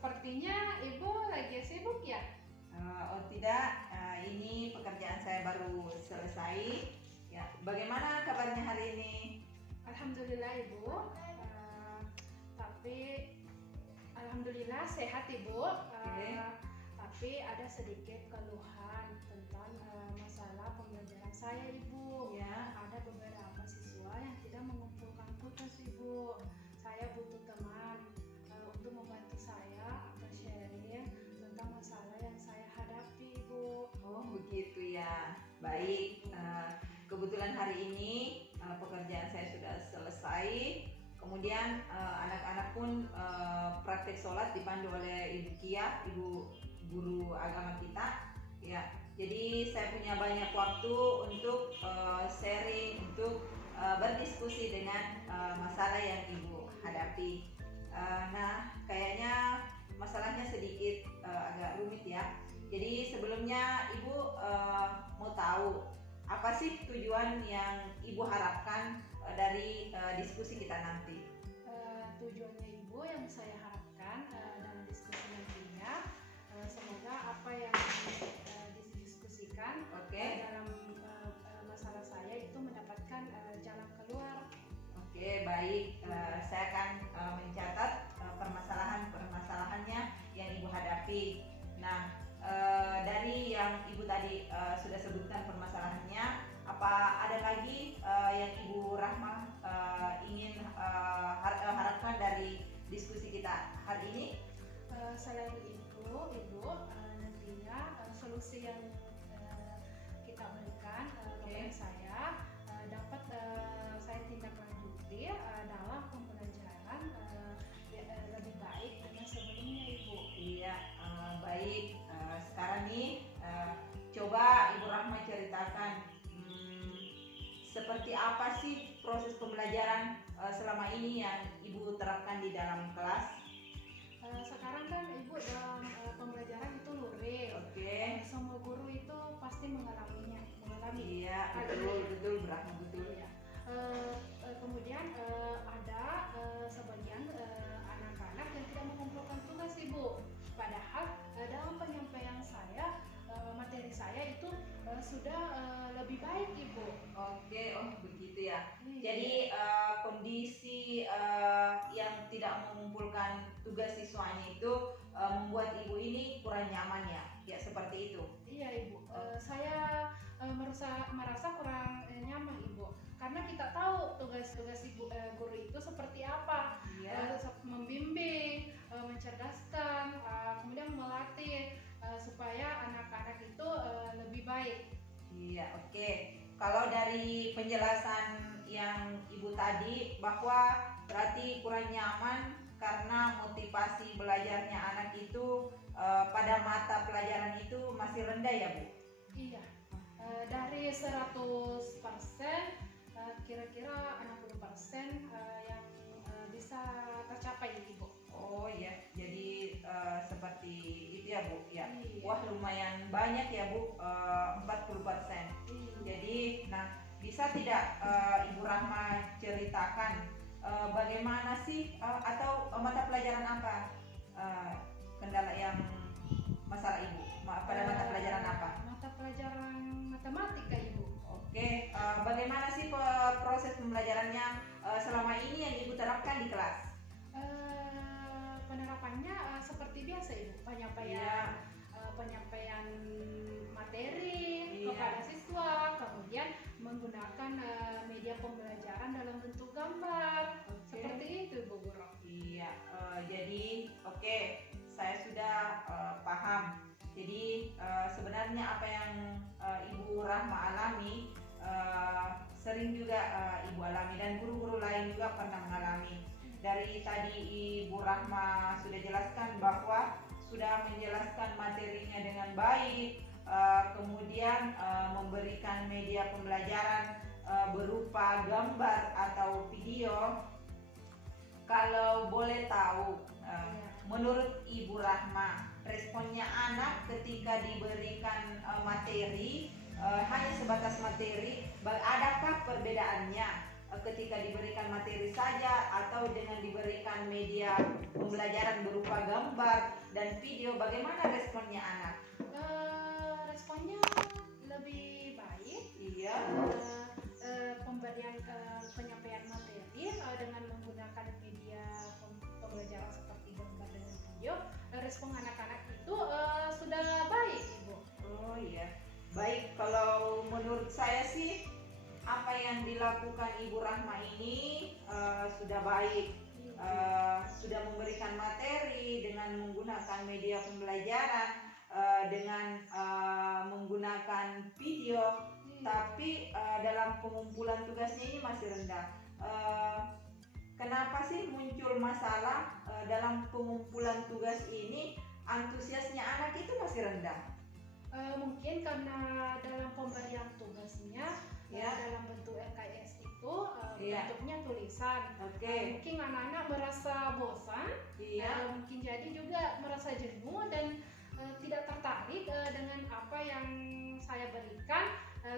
Sepertinya Ibu lagi sibuk ya? Oh tidak, ini pekerjaan saya baru selesai. Ya, bagaimana kabarnya hari ini? Alhamdulillah Ibu. Tapi Alhamdulillah sehat Ibu. Oke. Tapi ada sedikit keluhan tentang masalah pembelajaran saya Ibu. Ya. Ada beberapa siswa yang tidak mengumpulkan tugas Ibu. Saya butuh teman untuk membantu saya atau sharing tentang masalah yang saya hadapi Ibu. Oh begitu ya. Baik. Kebetulan hari ini pekerjaan saya sudah selesai. Kemudian anak-anak pun praktek sholat dipandu oleh Ibu Kia, Ibu guru agama kita. Ya. Jadi saya punya banyak waktu untuk sharing, untuk berdiskusi dengan masalah yang Ibu hadapi. Nah, kayaknya masalahnya sedikit agak rumit ya. Jadi sebelumnya Ibu mau tahu apa sih tujuan yang Ibu harapkan dari diskusi kita nanti? Tujuannya Ibu yang saya harapkan dalam diskusi nantinya, semoga apa yang didiskusikan dalam masalah saya itu mendapatkan jalan keluar. Oke, baik. Saya akan mencatat permasalahannya yang Ibu hadapi. Nah, dari yang Ibu tadi sudah sebutkan permasalahannya, apa ada lagi yang Ibu Rahma ingin harapkan dari diskusi kita hari ini? Selain itu, Ibu, nantinya solusi yang kita berikan kepada saya dapat saya tindak lanjuti dalam pembelajaran lebih baik dengan sebelumnya Ibu. Iya, baik. Sekarang nih coba Ibu Rahma ceritakan seperti apa sih proses pembelajaran selama ini yang Ibu terapkan di dalam kelas? Sekarang kan Ibu dalam pembelajaran itu luring. Oke. Semua guru itu pasti mengalami. Iya, betul, Rahma, betul. Iya. Kemudian ada sebagian anak-anak yang tidak mengumpulkan tugas Ibu. Padahal dalam penyampaian saya materi saya itu sudah lebih baik Ibu. Oke, oh begitu ya. Iya. Jadi kondisi yang tidak mengumpulkan tugas siswanya itu membuat Ibu ini kurang nyaman ya, ya seperti itu. Iya Ibu, saya merasa kurang nyaman Ibu, karena kita tahu tugas-tugas Ibu guru itu seperti apa. Iya. Membimbing, mencerdaskan, kemudian melatih supaya anak-anak itu lebih baik. Iya, oke. Kalau dari penjelasan yang Ibu tadi bahwa berarti kurang nyaman karena motivasi belajarnya anak itu pada mata pelajaran itu masih rendah ya Bu? Iya, dari 100% kira-kira 60% yang bisa tercapai Ibu. Oh iya, jadi seperti itu ya Bu ya. Iya. Wah lumayan banyak ya Bu, 40%. Iya. Jadi, nah bisa tidak Ibu Rahma ceritakan bagaimana sih atau mata pelajaran apa kendala yang masalah Ibu pada mata pelajaran apa? Mata pelajaran matematika Ibu. Oke, bagaimana sih proses pembelajarannya selama ini yang Ibu terapkan di kelas? Penerapannya seperti biasa Ibu, penyampaian materi kepada siswa, kemudian menggunakan media pembelajaran dalam bentuk gambar. Seperti itu Ibu Guru. Iya, jadi oke, saya sudah paham. Jadi sebenarnya apa yang Ibu Rahma alami sering juga Ibu alami dan guru-guru lain juga pernah mengalami. Dari tadi Ibu Rahma sudah jelaskan bahwa sudah menjelaskan materinya dengan baik, kemudian memberikan media pembelajaran berupa gambar atau video. Kalau boleh tahu, menurut Ibu Rahma, responnya anak ketika diberikan materi hanya sebatas materi, adakah perbedaannya ketika diberikan materi saja atau dengan diberikan media pembelajaran berupa gambar dan video, bagaimana responnya anak? Responnya lebih baik. Iya. Pemberian penyampaian materi dengan menggunakan media pembelajaran seperti gambar dan video, respon anak-anak itu sudah baik, Ibu. Oh iya, baik. Kalau menurut saya sih apa yang dilakukan Ibu Rahma ini sudah baik. Sudah memberikan materi dengan menggunakan media pembelajaran, dengan menggunakan video, tapi dalam pengumpulan tugasnya ini masih rendah. Kenapa sih muncul masalah dalam pengumpulan tugas ini? Antusiasnya anak itu masih rendah. Mungkin karena dalam pemberian tugasnya dalam bentuk LKS itu bentuknya tulisan. Mungkin anak-anak merasa bosan, mungkin jadi juga merasa jenuh dan tidak tertarik dengan apa yang saya berikan,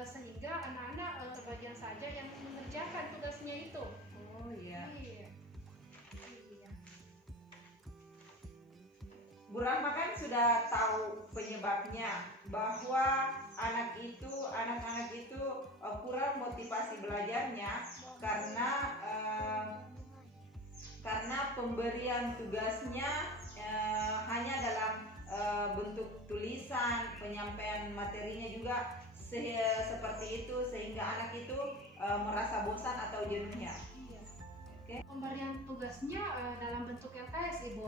sehingga anak-anak sebagian saja yang mengerjakan tugasnya itu. Oh iya. Bu Rahma kan sudah tahu penyebabnya, bahwa anak-anak itu kurang motivasi belajarnya karena pemberian tugasnya hanya dalam bentuk tulisan, penyampaian materinya juga seperti itu, sehingga anak itu merasa bosan atau jenuhnya. Pemberian tugasnya dalam bentuk LKS, Ibu.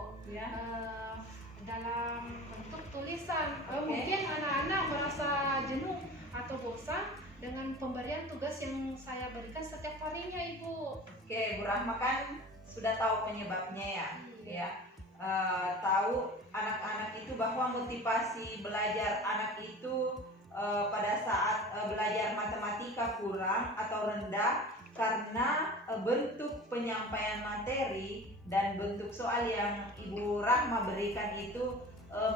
Dalam bentuk tulisan. Mungkin anak-anak merasa jenuh atau bosan dengan pemberian tugas yang saya berikan setiap harinya, Ibu. Oke, Bu Rahma kan sudah tahu penyebabnya ya. Tahu anak-anak itu bahwa motivasi belajar anak itu pada saat belajar matematika kurang atau rendah karena bentuk penyampaian materi dan bentuk soal yang Ibu Rahma berikan itu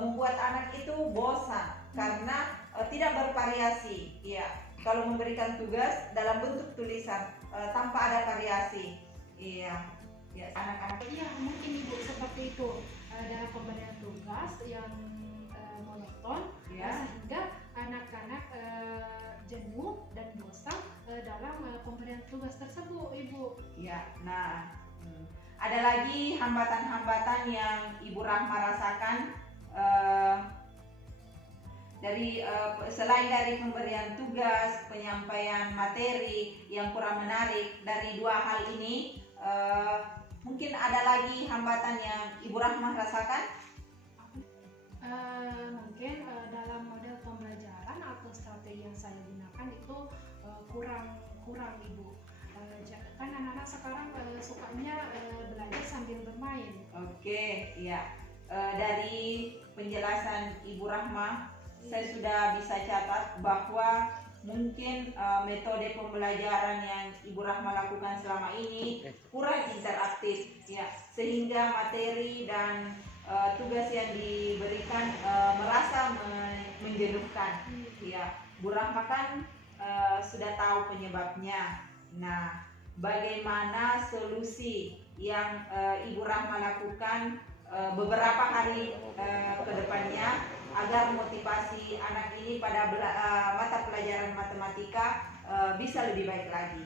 membuat anak itu bosan karena tidak bervariasi. Ya, kalau memberikan tugas dalam bentuk tulisan tanpa ada variasi. Iya, ya anak-anak. Iya, mungkin Ibu seperti itu dalam pemberian tugas yang monoton, sehingga anak-anak jenuh dan bosan dalam pemberian tugas tersebut, Ibu. Ya, nah ada lagi hambatan-hambatan yang Ibu Rahma rasakan selain dari pemberian tugas, penyampaian materi yang kurang menarik. Dari dua hal ini, mungkin ada lagi hambatan yang Ibu Rahma rasakan? Mungkin dalam model pembelajaran atau strategi yang saya gunakan itu kurang, Ibu. Kan anak-anak sekarang sukanya belajar sambil bermain. Oke, ya. Dari penjelasan Ibu Rahma, saya sudah bisa catat bahwa mungkin metode pembelajaran yang Ibu Rahma lakukan selama ini kurang interaktif, ya, sehingga materi dan tugas yang diberikan merasa menjenuhkan. Ya, Bu Rahma kan sudah tahu penyebabnya. Nah, bagaimana solusi yang Ibu Rahma lakukan beberapa hari ke depannya agar motivasi anak ini pada mata pelajaran matematika bisa lebih baik lagi?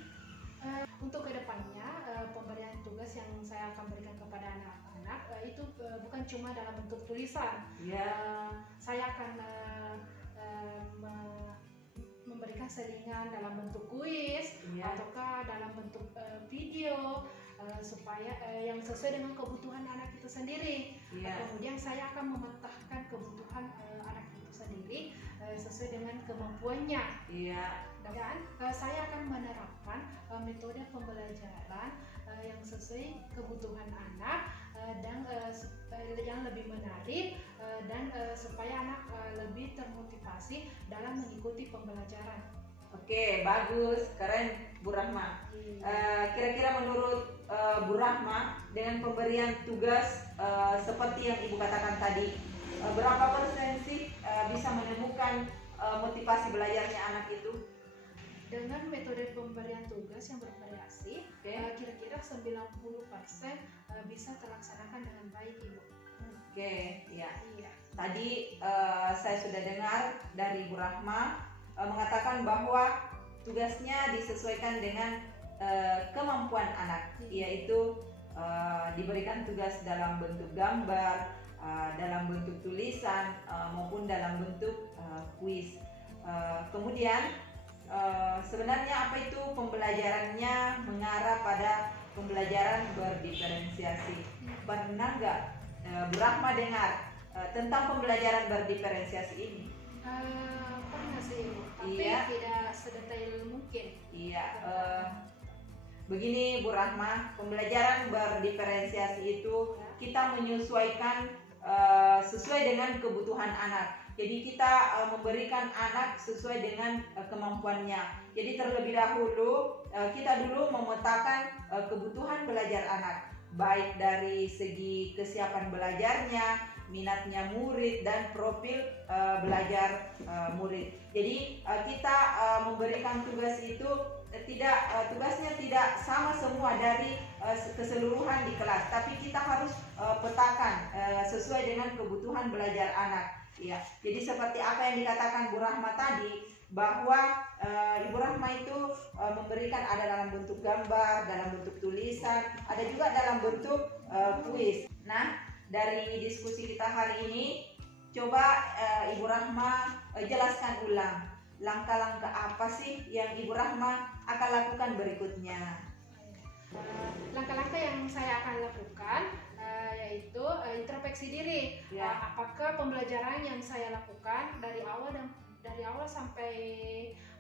Untuk kedepannya pemberian tugas yang saya akan berikan kepada anak-anak itu bukan cuma dalam bentuk tulisan. Saya akan memberikan selingan dalam bentuk kuis ataukah dalam bentuk video supaya yang sesuai dengan kebutuhan anak itu sendiri. Kemudian saya akan memetakan kebutuhan anak itu sendiri sesuai dengan kemampuannya. Dan saya akan menerapkan metode pembelajaran yang sesuai kebutuhan anak dan yang lebih menarik dan supaya anak lebih termotivasi dalam mengikuti pembelajaran. Oke, bagus, keren Bu Rahma. Kira-kira menurut Bu Rahma, dengan pemberian tugas seperti yang Ibu katakan tadi, berapa persen sih bisa menemukan motivasi belajarnya anak itu? dengan metode pemberian tugas yang bervariasi, Oke. kira-kira 90% bisa terlaksanakan dengan baik, Ibu. Oke, ya. Iya. Tadi saya sudah dengar dari Bu Rahma mengatakan bahwa tugasnya disesuaikan dengan kemampuan anak, yaitu diberikan tugas dalam bentuk gambar, dalam bentuk tulisan, maupun dalam bentuk kuis. Kemudian sebenarnya apa itu pembelajarannya mengarah pada pembelajaran berdiferensiasi. Pernah nggak Bu Rahma dengar tentang pembelajaran berdiferensiasi ini? Pernah sih, Ibu, tapi Iya. tidak sedetail mungkin. Iya, begini Bu Rahma, pembelajaran berdiferensiasi itu kita menyesuaikan sesuai dengan kebutuhan anak. Jadi kita memberikan anak sesuai dengan kemampuannya. Jadi terlebih dahulu kita dulu memetakan kebutuhan belajar anak, baik dari segi kesiapan belajarnya, minatnya murid, dan profil belajar murid. Jadi kita memberikan tugas itu tugasnya tidak sama semua dari keseluruhan di kelas, tapi kita harus petakan sesuai dengan kebutuhan belajar anak. Ya, jadi seperti apa yang dikatakan Bu Rahma tadi, bahwa Ibu Rahma itu memberikan ada dalam bentuk gambar, dalam bentuk tulisan, ada juga dalam bentuk kuis. Nah, dari diskusi kita hari ini, coba Ibu Rahma jelaskan ulang langkah-langkah apa sih yang Ibu Rahma akan lakukan berikutnya. Langkah-langkah yang saya akan lakukan yaitu introspeksi diri. Ya. Apakah pembelajaran yang saya lakukan dari awal sampai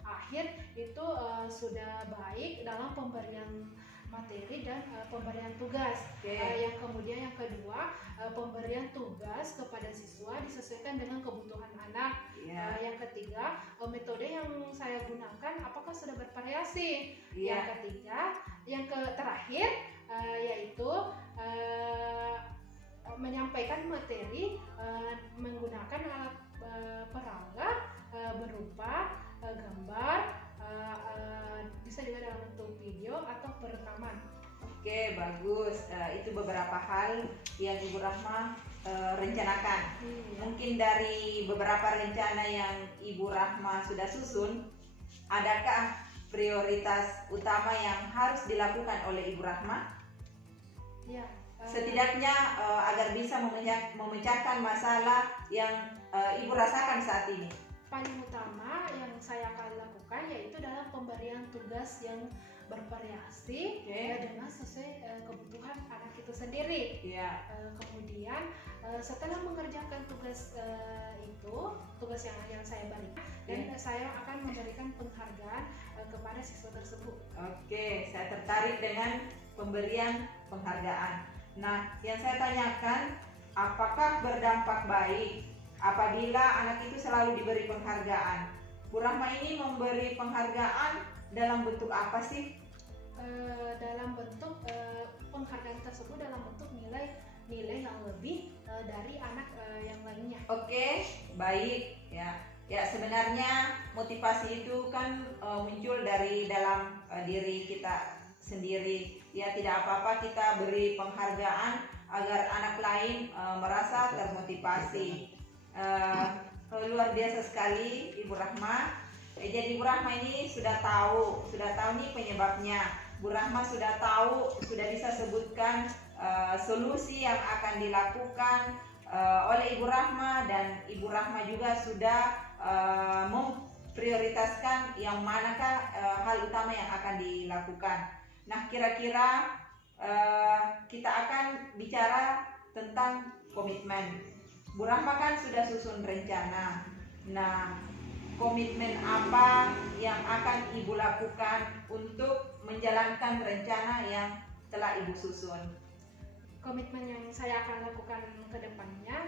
akhir itu sudah baik dalam pemberian materi dan pemberian tugas. Oke. Yang kemudian yang kedua, pemberian tugas kepada siswa disesuaikan dengan kebutuhan anak. Ya. Yang ketiga, metode yang saya gunakan apakah sudah bervariasi. Ya. Yang ketiga, yang terakhir yaitu menyampaikan materi menggunakan alat perangkat berupa gambar, bisa juga dalam bentuk video atau perekaman. Oke, bagus. Itu beberapa hal yang Ibu Rahma rencanakan. Mungkin dari beberapa rencana yang Ibu Rahma sudah susun, adakah prioritas utama yang harus dilakukan oleh Ibu Rahma? Ya. Setidaknya agar bisa memecahkan masalah yang Ibu rasakan saat ini. Paling utama yang saya akan lakukan yaitu dalam pemberian tugas yang bervariasi dengan sesuai kebutuhan anak itu sendiri. Ya. Kemudian setelah mengerjakan tugas tugas yang saya berikan, dan saya akan memberikan penghargaan kepada siswa tersebut. Oke, saya tertarik dengan pemberian penghargaan. Nah, yang saya tanyakan, apakah berdampak baik apabila anak itu selalu diberi penghargaan? Bu Rahma ini memberi penghargaan dalam bentuk apa sih? Dalam bentuk penghargaan tersebut dalam bentuk nilai yang lebih dari anak yang lainnya. Oke, baik ya. Ya, sebenarnya motivasi itu kan muncul dari dalam diri kita sendiri. Ya, tidak apa-apa kita beri penghargaan agar anak lain merasa termotivasi. Luar biasa sekali Ibu Rahma. Jadi Ibu Rahma ini sudah tahu nih penyebabnya. Bu Rahma sudah tahu, sudah bisa sebutkan solusi yang akan dilakukan oleh Ibu Rahma, dan Ibu Rahma juga sudah memprioritaskan yang manakah hal utama yang akan dilakukan. Nah, kira-kira kita akan bicara tentang komitmen. Bu Rahma kan sudah susun rencana. Nah, komitmen apa yang akan Ibu lakukan untuk menjalankan rencana yang telah Ibu susun? Komitmen yang saya akan lakukan ke depannya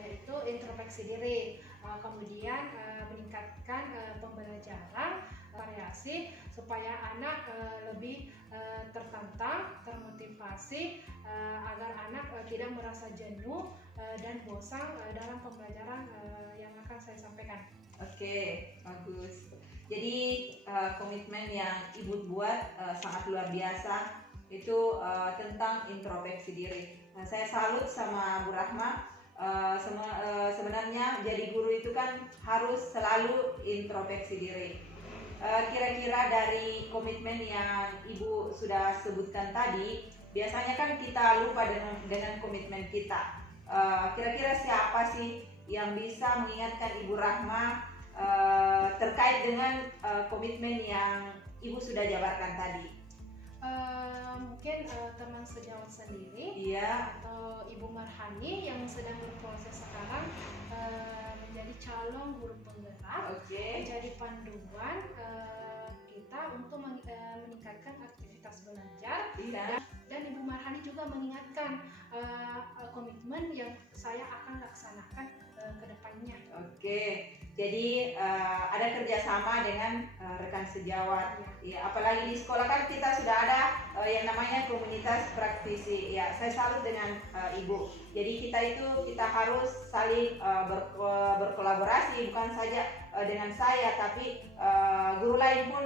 yaitu introspeksi diri, kemudian meningkatkan pembelajaran variasi supaya anak lebih tertantang, termotivasi, agar anak tidak merasa jenuh dan bosan dalam pembelajaran yang akan saya sampaikan. Oke, bagus. Jadi komitmen yang Ibu buat sangat luar biasa, itu tentang introspeksi diri. Saya salut sama Bu Rahma. Sebenarnya jadi guru itu kan harus selalu introspeksi diri. Kira-kira dari komitmen yang Ibu sudah sebutkan tadi, biasanya kan kita lupa dengan komitmen kita. Kira-kira siapa sih yang bisa mengingatkan Ibu Rahma terkait dengan komitmen yang Ibu sudah jabarkan tadi? Mungkin teman sejawat sendiri, Iya. atau Ibu Marhani yang sedang berproses sekarang menjadi calon guru penggerak, Oke. menjadi panduan kita untuk meningkatkan aktivitas belajar. Iya. Dan Ibu Marhani juga mengingatkan komitmen yang saya akan laksanakan ke depannya. Oke, jadi ada kerjasama dengan rekan sejawat. Ya, apalagi di sekolah kan kita sudah ada yang namanya komunitas praktisi. Ya, saya salut dengan Ibu. Jadi kita harus saling berkolaborasi, bukan saja dengan saya, tapi guru lain pun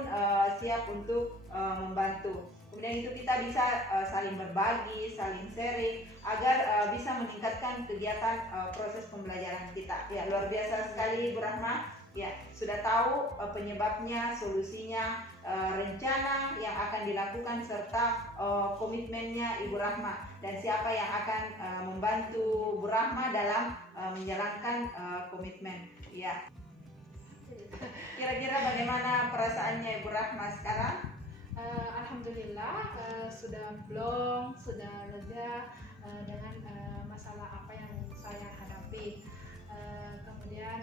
siap untuk membantu. Kemudian itu kita bisa saling berbagi, saling sharing agar bisa meningkatkan kegiatan proses pembelajaran kita. Ya, luar biasa sekali Bu Rahma. Ya, sudah tahu penyebabnya, solusinya, rencana yang akan dilakukan serta komitmennya Ibu Rahma, dan siapa yang akan membantu Bu Rahma dalam menjalankan komitmen. Ya. Kira-kira bagaimana perasaannya Ibu Rahma sekarang? Alhamdulillah sudah plong, sudah lega dengan masalah apa yang saya hadapi. Kemudian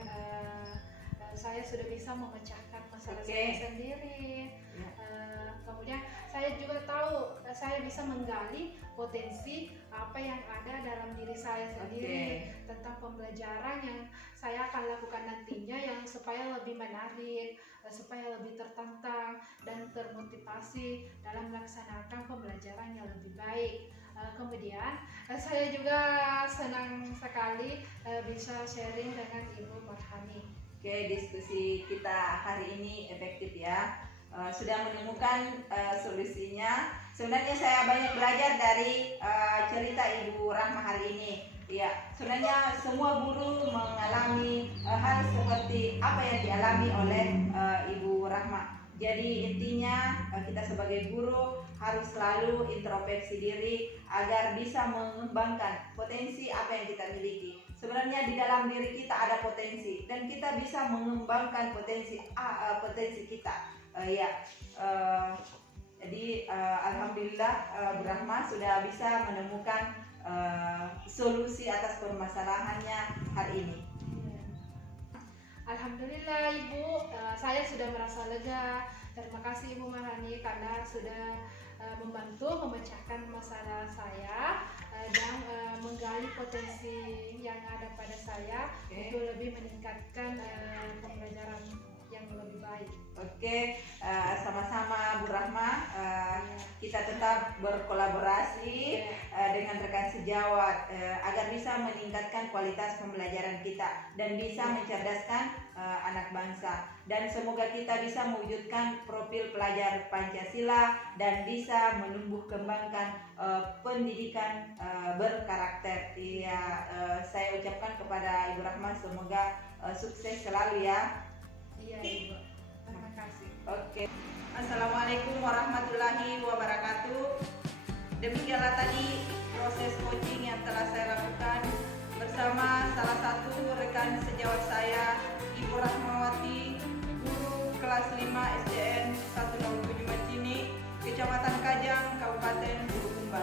saya sudah bisa memecahkan masalah saya sendiri. Kemudian saya juga tahu saya bisa menggali potensi apa yang ada dalam diri saya sendiri tentang pembelajaran yang saya akan lakukan nantinya, yang supaya lebih menarik, supaya lebih tertantang dan termotivasi dalam melaksanakan pembelajaran yang lebih baik. Kemudian saya juga senang sekali bisa sharing dengan Ibu Marhani. Oke, diskusi kita hari ini efektif ya. Sudah menemukan solusinya. Sebenarnya saya banyak belajar dari cerita Ibu Rahma hari ini. Ya, sebenarnya semua guru mengalami hal seperti apa yang dialami oleh Ibu Rahma. Jadi intinya kita sebagai guru harus selalu introspeksi diri agar bisa mengembangkan potensi apa yang kita miliki. Sebenarnya di dalam diri kita ada potensi dan kita bisa mengembangkan potensi kita. Jadi alhamdulillah Bu Rahma sudah bisa menemukan solusi atas permasalahannya hari ini. Alhamdulillah Ibu, saya sudah merasa lega. Terima kasih Ibu Marhani karena sudah membantu memecahkan masalah saya dan menggali potensi yang ada pada saya untuk lebih meningkatkan pembelajaran yang lebih baik. Oke, sama-sama Bu Rahma. Kita tetap berkolaborasi dengan rekan sejawat agar bisa meningkatkan kualitas pembelajaran kita dan bisa mencerdaskan anak bangsa. Dan semoga kita bisa mewujudkan profil pelajar Pancasila dan bisa menumbuh kembangkan pendidikan berkarakter. Saya ucapkan kepada Ibu Rahma semoga sukses selalu ya. Iya Ibu, terima kasih. Oke. Assalamualaikum warahmatullahi wabarakatuh. Demikianlah tadi proses coaching yang telah saya lakukan bersama salah satu rekan sejawat saya, Ibu Rahmawati, guru kelas 5 SDN 107 Macini, Kecamatan Kajang, Kabupaten Bulukumba.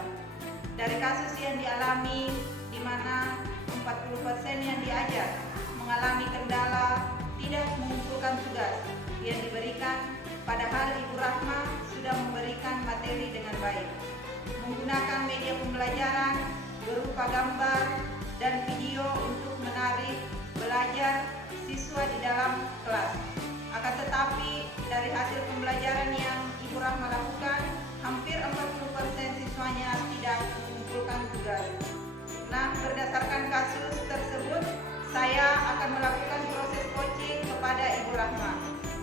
Dari kasus yang dialami, di mana 40% yang diajar mengalami kendala tidak mengumpulkan tugas yang diberikan, padahal Ibu Rahma sudah memberikan materi dengan baik, menggunakan media pembelajaran berupa gambar dan video untuk menarik belajar siswa di dalam kelas. Akan tetapi dari hasil pembelajaran yang Ibu Rahma lakukan, hampir 40% siswanya tidak mengumpulkan tugas. Nah, berdasarkan kasus tersebut, saya akan melakukan proses coaching kepada Ibu Rahma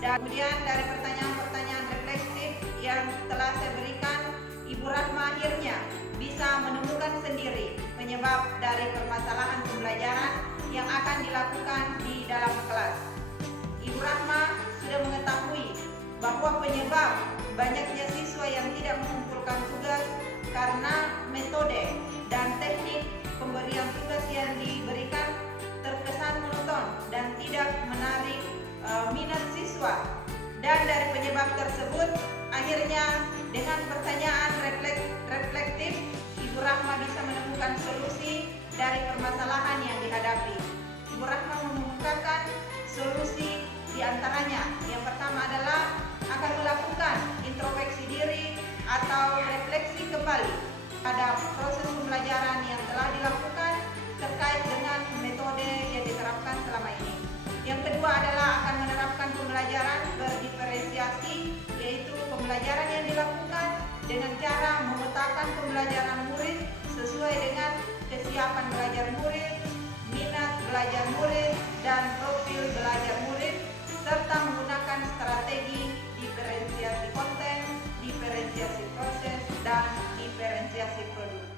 dan Dan kemudian dari pertanyaan-pertanyaan refleksif yang telah saya berikan, Ibu Rahma akhirnya bisa menemukan sendiri penyebab dari permasalahan pembelajaran yang akan dilakukan di dalam kelas. Ibu Rahma sudah mengetahui bahwa penyebab banyaknya siswa yang tidak mengumpulkan tugas karena metode dan teknik pemberian tugas yang diberikan terkesan monoton dan tidak menarik minat siswa. Dan dari penyebab tersebut, akhirnya dengan pertanyaan reflektif, Ibu Rahma bisa menemukan solusi dari permasalahan yang dihadapi. Ibu Rahma mengemukakan solusi diantaranya. Yang pertama adalah akan melakukan introspeksi diri atau refleksi kembali pada proses pembelajaran yang telah dilakukan terkait dengan metode yang diterapkan selama ini. Yang kedua adalah akan menerapkan pembelajaran berdiferensiasi, yaitu pembelajaran yang dilakukan dengan cara memetakan pembelajaran murid sesuai dengan kesiapan belajar murid, minat belajar murid, dan profil belajar murid, serta menggunakan strategi diferensiasi konten, diferensiasi proses, dan diferensiasi produk.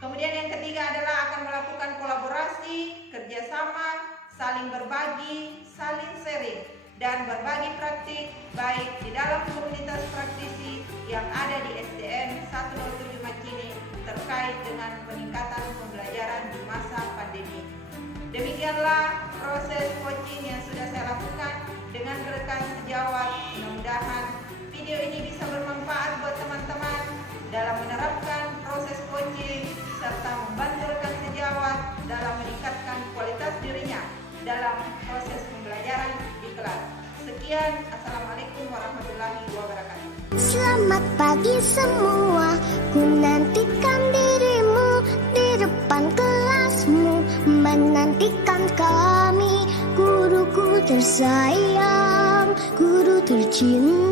Kemudian yang ketiga adalah akan melakukan kolaborasi, kerjasama, saling berbagi, saling sharing, dan berbagi praktik baik di dalam komunitas praktisi yang ada di SDN 107 Macini terkait dengan peningkatan pembelajaran di masa pandemi. Demikianlah proses coaching yang sudah saya lakukan dengan rekan sejawat. Mudah-mudahan video ini bisa bermanfaat buat teman-teman dalam menerapkan proses coaching serta membantu rekan sejawat dalam meningkatkan kualitas dirinya dalam proses pembelajaran di kelas. Sekian, Assalamualaikum warahmatullahi wabarakatuh. Selamat pagi semua, ku nantikan dirimu di depan kelasmu, menantikan kami, guruku tersayang, guru tercinta.